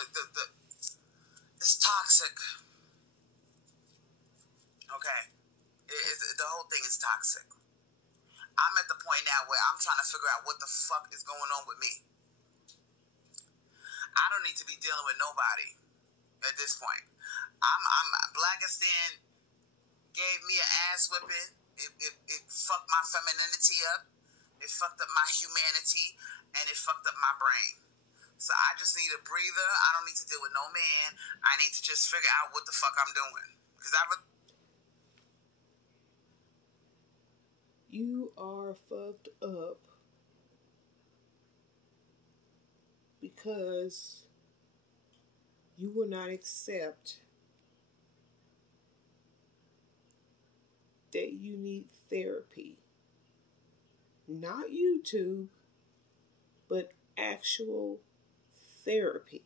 it's toxic. Okay, the whole thing is toxic. I'm at the point now where I'm trying to figure out what the fuck is going on with me. I don't need to be dealing with nobody at this point. Blackistan gave me an ass whipping. It fucked my femininity up. It fucked up my humanity, and it fucked up my brain. So I just need a breather. I don't need to deal with no man. I need to just figure out what the fuck I'm doing. Because you are fucked up because you will not accept that you need therapy. Not YouTube, but actual therapy.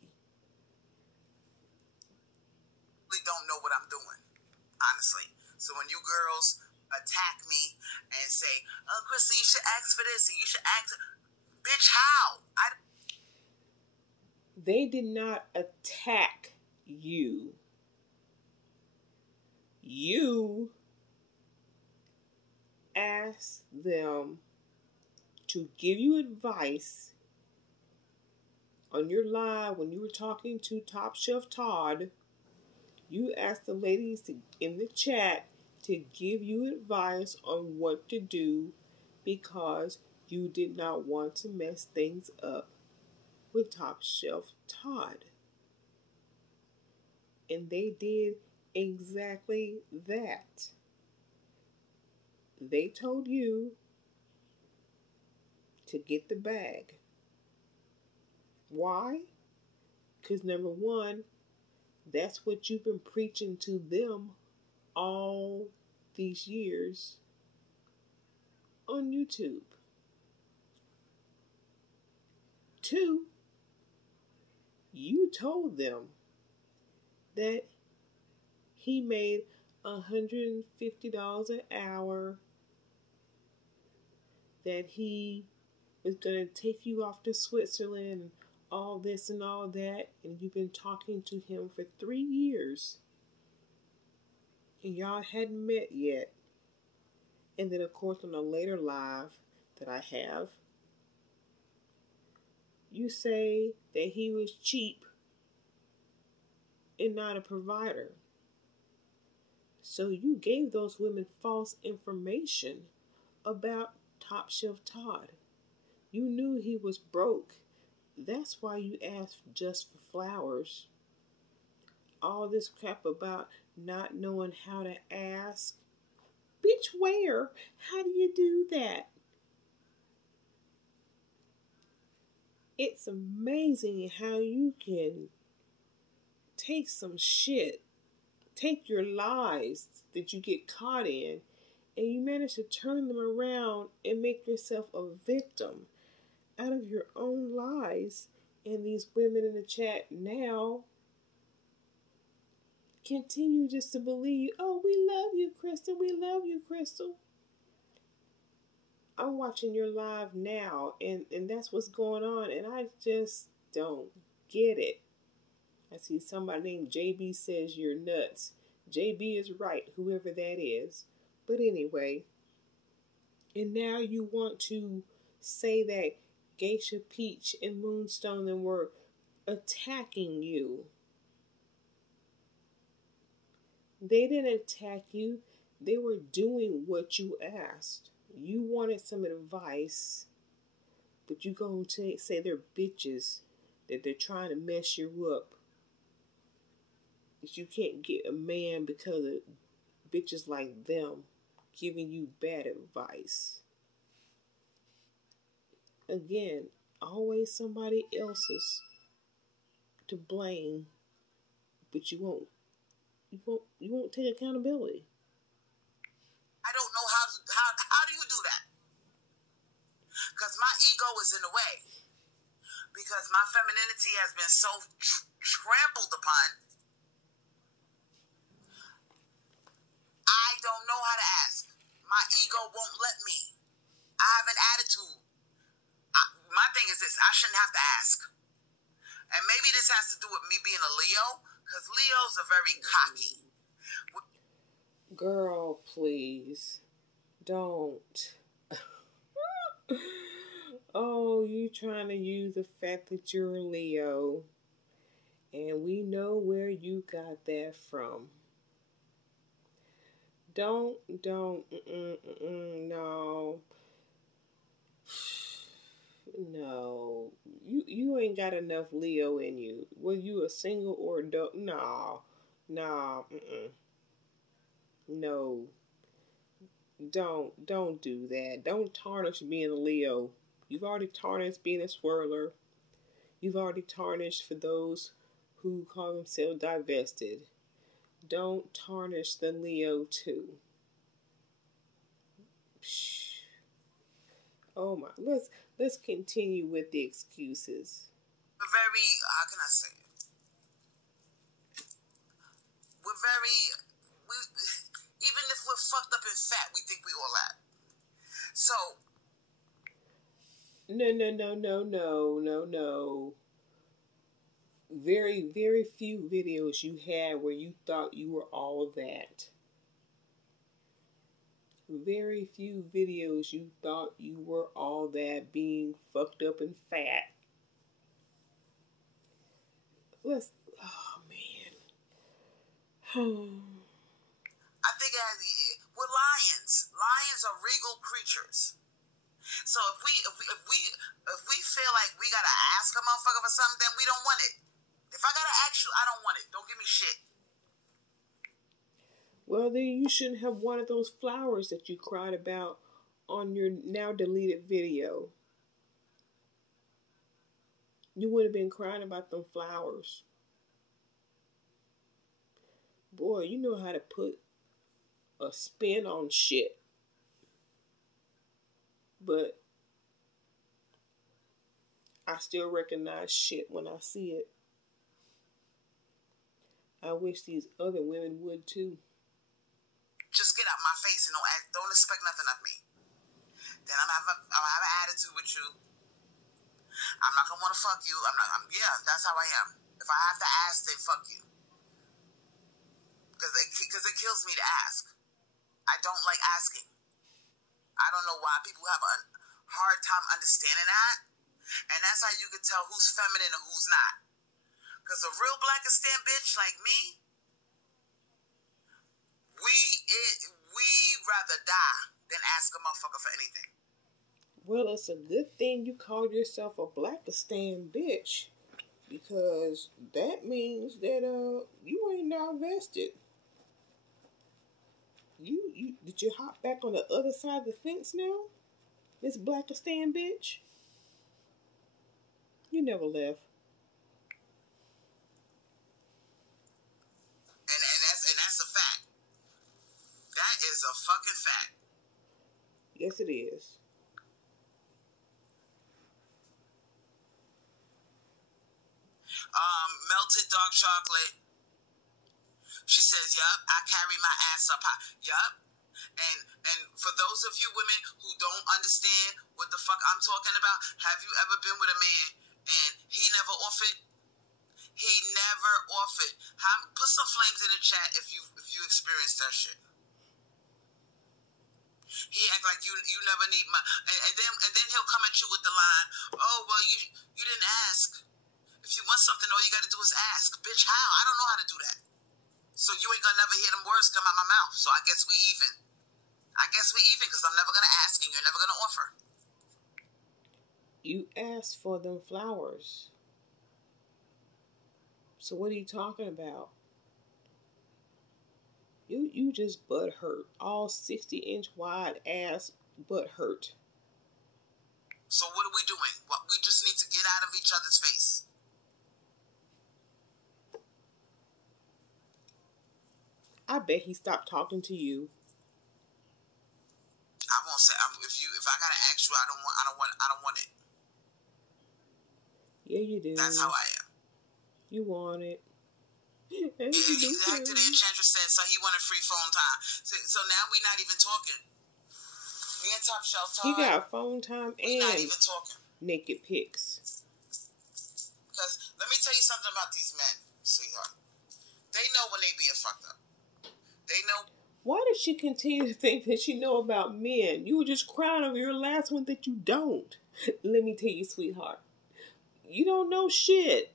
I really don't know what I'm doing, honestly. So when you girls attack me and say, "Oh, Krista, you should ask for this and you should ask," bitch, how? They did not attack you. You asked them to give you advice on your live when you were talking to Top Chef Todd. You asked the ladies in the chat to give you advice on what to do because you did not want to mess things up with Top Chef Todd. And they did exactly that. They told you to get the bag. Why? Because number one, that's what you've been preaching to them all these years on YouTube. Two, you told them that he made $150 an hour, that he was going to take you off to Switzerland and all this and all that, and you've been talking to him for 3 years and y'all hadn't met yet. And then of course on a later live that I have, you say that he was cheap and not a provider. So you gave those women false information about Top Chef Todd. You knew he was broke. That's why you asked just for flowers. All this crap about not knowing how to ask. Bitch, where? How do you do that? It's amazing how you can take some shit, take your lies that you get caught in, and you manage to turn them around and make yourself a victim out of your own lies. And these women in the chat now continue just to believe, oh, we love you, Crystal. We love you, Crystal. I'm watching your live now, and that's what's going on, and I just don't get it. I see somebody named JB says you're nuts. JB is right, whoever that is. But anyway, and now you want to say that Geisha, Peach, and Moonstone and were attacking you. They didn't attack you. They were doing what you asked. You wanted some advice, but you gonna say they're bitches, that they're trying to mess you up. That you can't get a man because of bitches like them giving you bad advice. Again, always somebody else's to blame, but you won't take accountability. I don't know how do you do that? Because my ego is in the way. Because my femininity has been so trampled upon. I don't know how to ask. My ego won't let me. I have an attitude. My thing is this: I shouldn't have to ask. And maybe this this has to do with me being a Leo, because Leos are very cocky. Girl, please. Don't. Oh, you trying to use the fact that you're a Leo. And we know where you got that from. Don't, no. No. You ain't got enough Leo in you. Whether you a single or adult, no. No, no. Don't do that. Don't tarnish being a Leo. You've already tarnished being a swirler. You've already tarnished for those who call themselves divested. Don't tarnish the Leo too. Oh my, let's continue with the excuses. We're very, how can I say it? Even if we're fucked up and fat, we think we all that. So. No. Very, very few videos you had where you thought you were all of that. Very few videos you thought you were all that, being fucked up and fat. Oh man. I think we're lions. Lions are regal creatures. So if we feel like we gotta ask a motherfucker for something, then we don't want it. If I gotta ask you, I don't want it. Don't give me shit. Well, then you shouldn't have wanted those flowers that you cried about on your now deleted video. You would have been crying about them flowers. Boy, you know how to put a spin on shit. But I still recognize shit when I see it. I wish these other women would too. Just get out my face and don't expect nothing of me. Then I'll have an attitude with you. I'm not gonna want to fuck you. Yeah, that's how I am. If I have to ask, then fuck you. Because it kills me to ask. I don't like asking. I don't know why people have a hard time understanding that. And that's how you can tell who's feminine and who's not. Because a real Blackistan bitch like me, we rather die than ask a motherfucker for anything. Well, it's a good thing you called yourself a Blackistan bitch, because that means that you ain't now vested. You did you hop back on the other side of the fence now, Miss Blackistan bitch? You never left. And that's a fact. That is a fucking fact. Yes, it is. Melted dark chocolate. She says, yup, I carry my ass up high. Yup. And for those of you women who don't understand what the fuck I'm talking about, have you ever been with a man and he never offered? He never offered. Put some flames in the chat if you experienced that shit. He act like you never need my, and then he'll come at you with the line, oh well, you didn't ask. If you want something, all you got to do is ask. Bitch, how? I don't know how to do that. So you ain't gonna never hear them words come out my mouth. So I guess we even. Because I'm never gonna ask and you're never gonna offer. You asked for them flowers. So what are you talking about? You just butt hurt. All 60-inch wide ass butt hurt. So what are we doing? We just need to get out of each other's face. I bet he stopped talking to you. I won't say if I gotta ask you, I don't want it. Yeah, you do. That's how I am. You want it. Exactly. The enchantress said so. He wanted free phone time. So now we not even talking. Me and Top Shelf talk. He got phone time and not even talking. Naked pics. Because let me tell you something about these men, sweetheart. They know when they being fucked up. They know. Why does she continue to think that she know about men? You were just crying over your last one that you don't. Let me tell you, sweetheart. You don't know shit.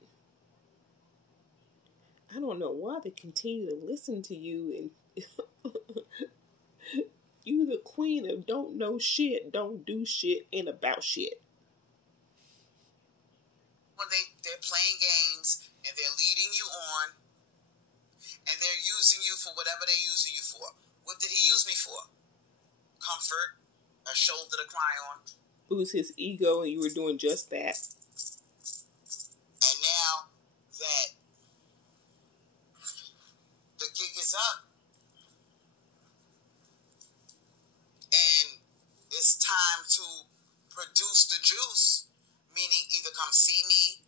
I don't know why they continue to listen to you. And you the queen of don't know shit, don't do shit, and about shit. When they're playing games and they're leading you on and they're using you for whatever they're using you for. What did he use me for? Comfort, a shoulder to cry on. It was his ego, and you were doing just that. And now that the gig is up and it's time to produce the juice, meaning either come see me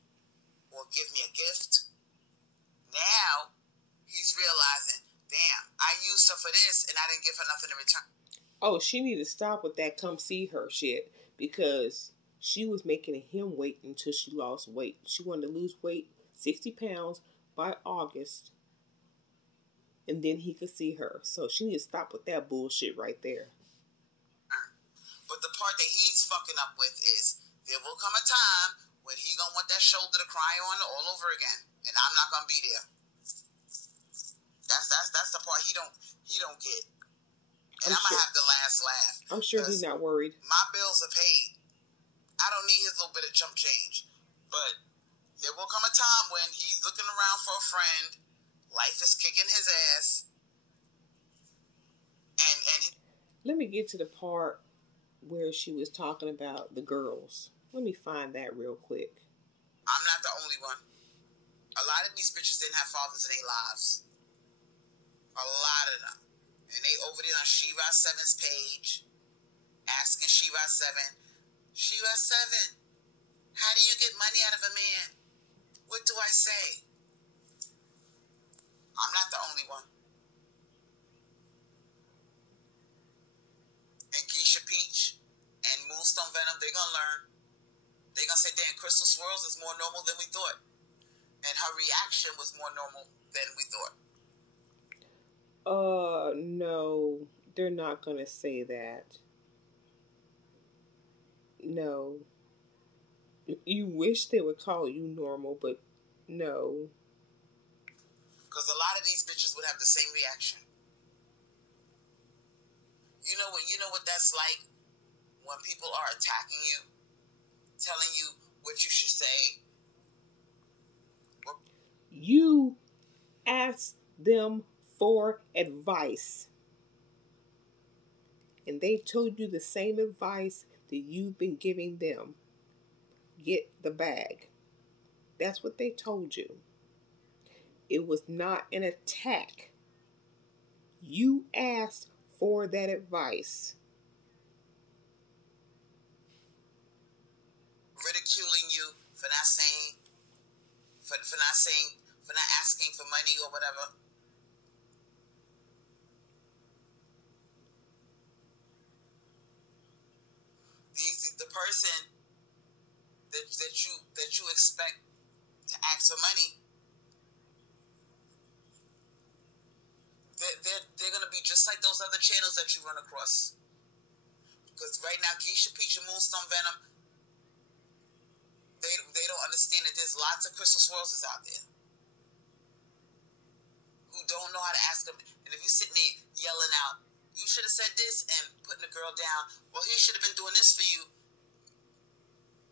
or give me a gift, now he's realizing, damn, I used her for this and I didn't give her nothing in return. Oh, she need to stop with that come see her shit, because she was making him wait until she lost weight. She wanted to lose weight, 60 pounds, by August, and then he could see her. So she need to stop with that bullshit right there. But the part that he's fucking up with is, there will come a time when he gonna want that shoulder to cry on all over again, and I'm not gonna be there. That's the part he don't get. And I'm gonna have the last laugh. I'm sure he's not worried. My bills are paid. I don't need his little bit of chump change. But there will come a time when he's looking around for a friend. Life is kicking his ass. And let me get to the part where she was talking about the girls. Let me find that real quick. I'm not the only one. A lot of these bitches didn't have fathers in their lives. A lot of them. And they over there on Shiva 7's page, asking Shiva 7, Shiva 7, how do you get money out of a man? What do I say? I'm not the only one. And Geisha Peach and Moonstone Venom, they're going to learn. They're going to say, damn, Crystal Swirlz is more normal than we thought. And her reaction was more normal than we thought. No, they're not gonna say that. No. You wish they would call you normal, but no. Because a lot of these bitches would have the same reaction. You know what that's like when people are attacking you, telling you what you should say. You ask them for advice, and they told you the same advice that you've been giving them. Get the bag. That's what they told you. It was not an attack. You asked for that advice. Ridiculing you for not saying, for not asking for money or whatever. The person that you expect to ask for money, they're gonna be just like those other channels that you run across. Because right now, Geisha Peach and Moonstone Venom, they don't understand that there's lots of Crystal Swirlz out there who don't know how to ask them. And if you're sitting there yelling out, you should have said this, and putting the girl down, well, he should have been doing this for you.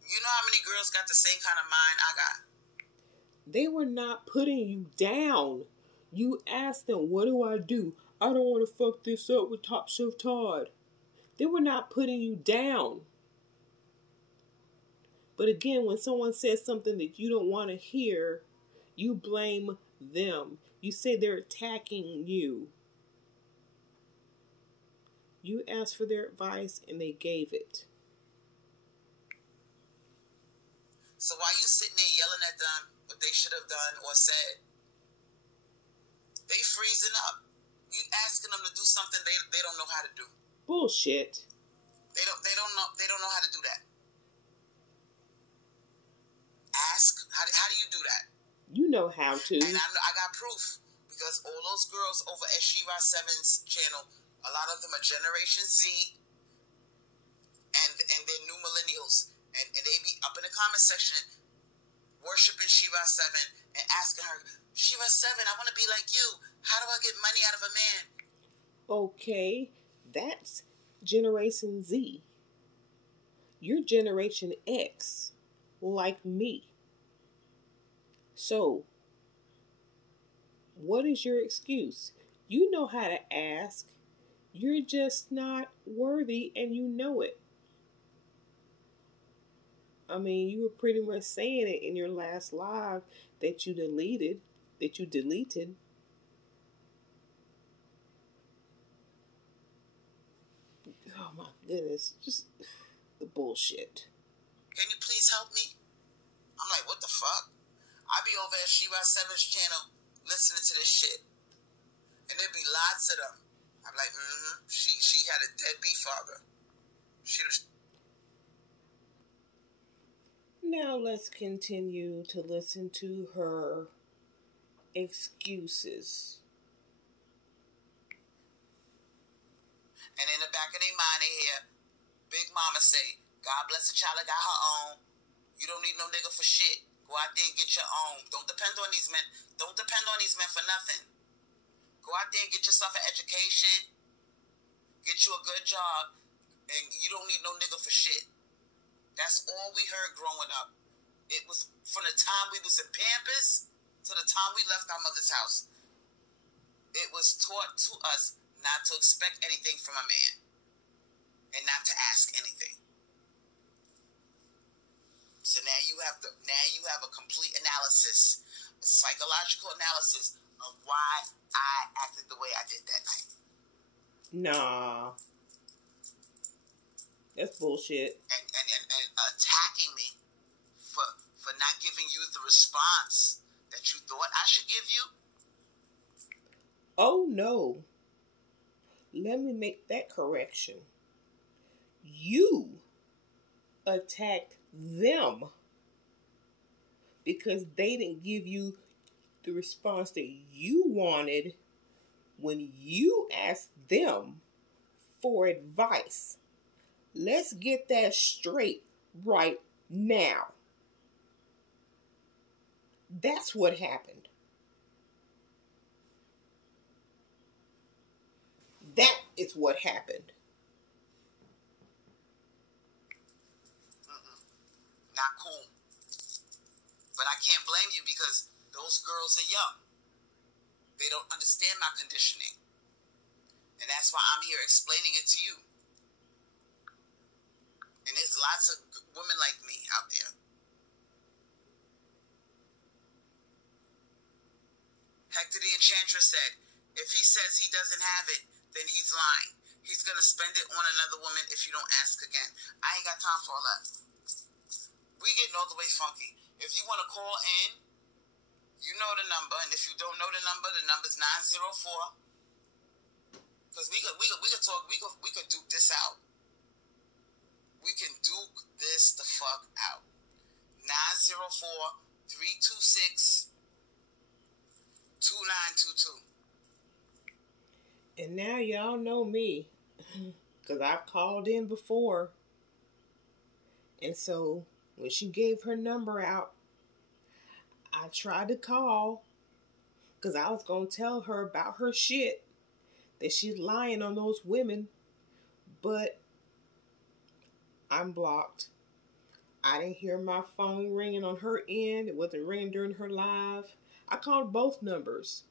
You know how many girls got the same kind of mind I got? They were not putting you down. You asked them, what do? I don't want to fuck this up with Top Chef Todd. They were not putting you down. But again, when someone says something that you don't want to hear, you blame them. You say they're attacking you. You asked for their advice and they gave it. So while you sitting there yelling at them what they should have done or said, they freezing up. You asking them to do something they don't know how to do. Bullshit. They don't know how to do that. Ask. How do you do that? You know how to. And I got proof. Because all those girls over at Shira 7's channel, a lot of them are Generation Z and they're new millennials. And they be up in the comment section worshiping Shira 7 and asking her, Shira 7, I want to be like you. How do I get money out of a man? Okay, that's Generation Z. You're Generation X, like me. So, what is your excuse? You know how to ask. You're just not worthy and you know it. I mean, you were pretty much saying it in your last live that you deleted. Oh my goodness, just the bullshit. Can you please help me? I'm like, what the fuck? I be over at Shira 7's channel listening to this shit. And there'd be lots of them. I'm like, she had a deadbeat father. She was... Now let's continue to listen to her excuses. And in the back of their mind, they hear Big Mama say, God bless the child that got her own. You don't need no nigga for shit. Go out there and get your own. Don't depend on these men. Don't depend on these men for nothing. Go out there and get yourself an education. Get you a good job. And you don't need no nigga for shit. That's all we heard growing up. It was from the time we was in Pampers to the time we left our mother's house. It was taught to us not to expect anything from a man. And not to ask anything. So now you have a complete analysis, a psychological analysis of why I acted the way I did that night. Nah. That's bullshit. And attacking me for not giving you the response that you thought I should give you? Oh no. Let me make that correction. You attacked them because they didn't give you the response that you wanted when you asked them for advice. Let's get that straight right now. That's what happened. That is what happened. Not cool. But I can't blame you because those girls are young. They don't understand my conditioning. And that's why I'm here explaining it to you. And there's lots of women like me out there. Hector the Enchantress said, if he says he doesn't have it, then he's lying. He's going to spend it on another woman if you don't ask again. I ain't got time for all that. We getting all the way funky. If you want to call in, you know the number. And if you don't know the number's 904. Because we could talk, we could duke this out. We can duke this the fuck out. 904-326-2922. And now y'all know me. Because I've called in before. And so when she gave her number out, I tried to call because I was going to tell her about her shit, that she's lying on those women, but I'm blocked. I didn't hear my phone ringing on her end. It wasn't ringing during her live. I called both numbers.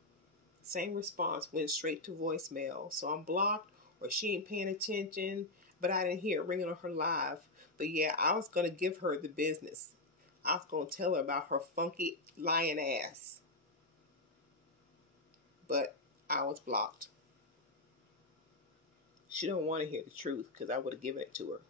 Same response, went straight to voicemail. So I'm blocked or she ain't paying attention, but I didn't hear it ringing on her live. But yeah, I was going to give her the business. I was going to tell her about her funky lying ass. But I was blocked. She don't want to hear the truth because I would have given it to her.